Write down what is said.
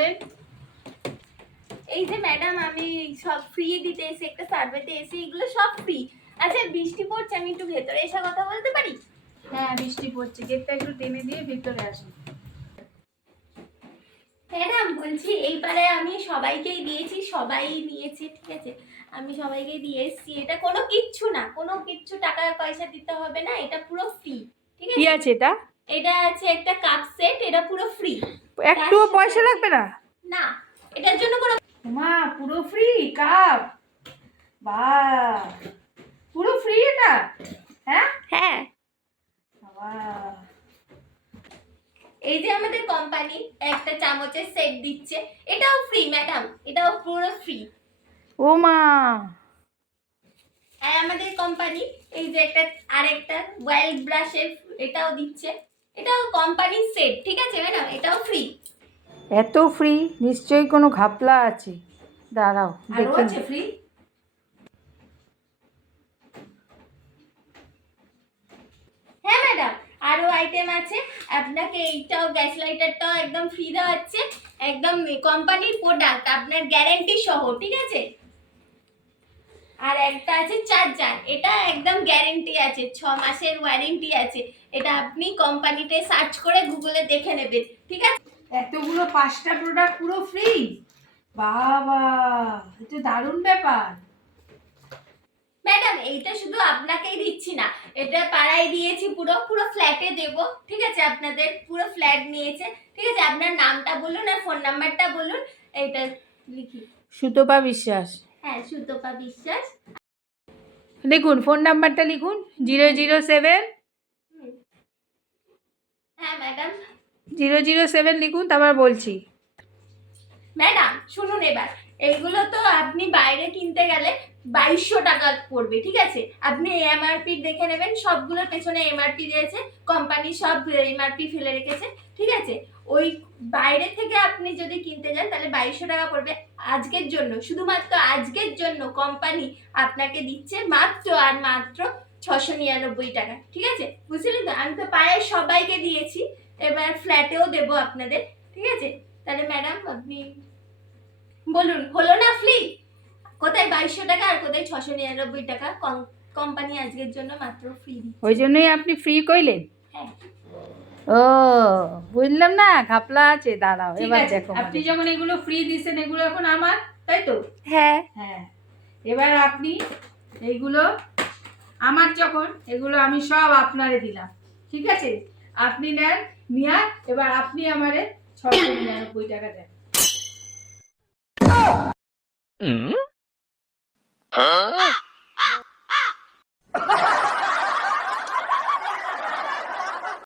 বলেন। এই যে ম্যাডাম আমি সব ফ্রি দিতে এসে একটা সার্ভেতে এসে এগুলো সব ফ্রি। আচ্ছা বৃষ্টি পড়ছে, আমি একটু ভেতরে এসে কথা বলতে পারি? হ্যাঁ বৃষ্টি পড়ছে, গেটটা একটু টেনে দিয়ে ভিতরে আসুন। ম্যাডাম বলছি এইবারে আমি সবাইকেই দিয়েছি, সবাই নিয়েছে, ঠিক আছে, আমি সবাইকে দিয়ে এসেছি। এটা কোনো কিচ্ছু না, কোনো কিচ্ছু টাকা পয়সা দিতে হবে না, এটা পুরো ফ্রি। ঠিক কি আছে, আছে এটা? এটা আছে একটা কাপ সেট, এটা পুরো ফ্রি। একটুও পয়সা লাগবে না? না, এটার জন্য কোনো মা পুরো ফ্রি কাপ? বাহ, পুরো ফ্রি এটা? হ্যাঁ হ্যাঁ, বাহ। এই যে আমাদের কোম্পানি একটা চামচের সেট দিচ্ছে, এটাও ফ্রি ম্যাডাম, এটাও পুরো ফ্রি। ও মা, আর আমাদের কোম্পানি এই যে একটা আরেকটা ওয়াইল্ড ব্রাশের এটাও দিচ্ছে, এটাও কোম্পানির সেট, ঠিক আছে ম্যাডাম, এটাও ফ্রি। এত ফ্রি, নিশ্চয়ই কোনো ঘাপলা আছে। দাঁড়াও দেখি। আছে ফ্রি? হ্যাঁ ম্যাডাম, আরো আইটেম আছে। আপনাকে এইটাও গ্যাস লাইটারটাও একদম ফ্রি দেওয়া হচ্ছে, একদম কোম্পানির প্রোডাক্ট, আপনার গ্যারান্টি সহ, ঠিক আছে। আর একটা আছে চার্জার, এটা একদম গ্যারেন্টি আছে, 6 মাসের ওয়ারেন্টি আছে। এটা আপনি কোম্পানিতে সার্চ করে গুগলে দেখে নেবেন, ঠিক আছে। এতগুলো 5টা প্রোডাক্ট পুরো ফ্রি? বাবা, এটা দারুণ ব্যাপার। ম্যাডাম এইটা শুধু আপনাকেই দিচ্ছি না, এটা পাড়ায় দিয়েছি, পুরো পুরো ফ্ল্যাটে দেব, ঠিক আছে, আপনাদের পুরো ফ্ল্যাট নিয়েছে, ঠিক আছে। আপনার নামটা বলুন আর ফোন নাম্বারটা বলুন, এইটা লিখি। সুতপা বিশ্বাস। হ্যাঁ, সুতপা বিশ্বাস। লিখুন, ফোন নাম্বারটা লিখুন। 007। হ্যাঁ ম্যাডাম। 007 লিখুন, তারপর বলছি। ম্যাডাম শুনুন, এবার এইগুলো তো আপনি বাইরে কিনতে গেলে 2200 টাকা পড়বে, ঠিক আছে। আপনি এমআরপি দেখে নেবেন, সবগুলোর পেছনে এমআরপি দিয়েছে, কোম্পানি সব এমআরপি ফেলে রেখেছে, ঠিক আছে। ওই বাইরে থেকে আপনি যদি কিনতে যান তাহলে 2200 টাকা পড়বে। আজকের জন্য, শুধুমাত্র আজকের জন্য কোম্পানি আপনাকে দিচ্ছে মাত্র আর মাত্র 699 টাকা, ঠিক আছে, বুঝলেন তো। আমি তো পায়ে সবাইকে দিয়েছি, এবার ফ্ল্যাটেও দেবো আপনাদের, ঠিক আছে। তাহলে ম্যাডাম আপনি বলুন, হলো না ফ্রি? কোথায় 2200 টাকা আর কোথায় 699 টাকা? কোম্পানি আজকের জন্য মাত্র ফ্রি। ওই জন্যই আপনি ফ্রি কইলেন? হ্যাঁ। ও বুঝলাম না, ঘাপলা আছে। দাঁড়াও এবার দেখো। আপনি যখন এগুলো ফ্রি দিচ্ছেন, এগুলো এখন আমার, তাই তো? হ্যাঁ হ্যাঁ, এবার আপনি এইগুলো আমার, যখন এগুলো আমি সব আপনারে দিলাম, ঠিক আছে, আপনি নেন নিয়া, এবার আপনি আমারে 699 টাকা দেন।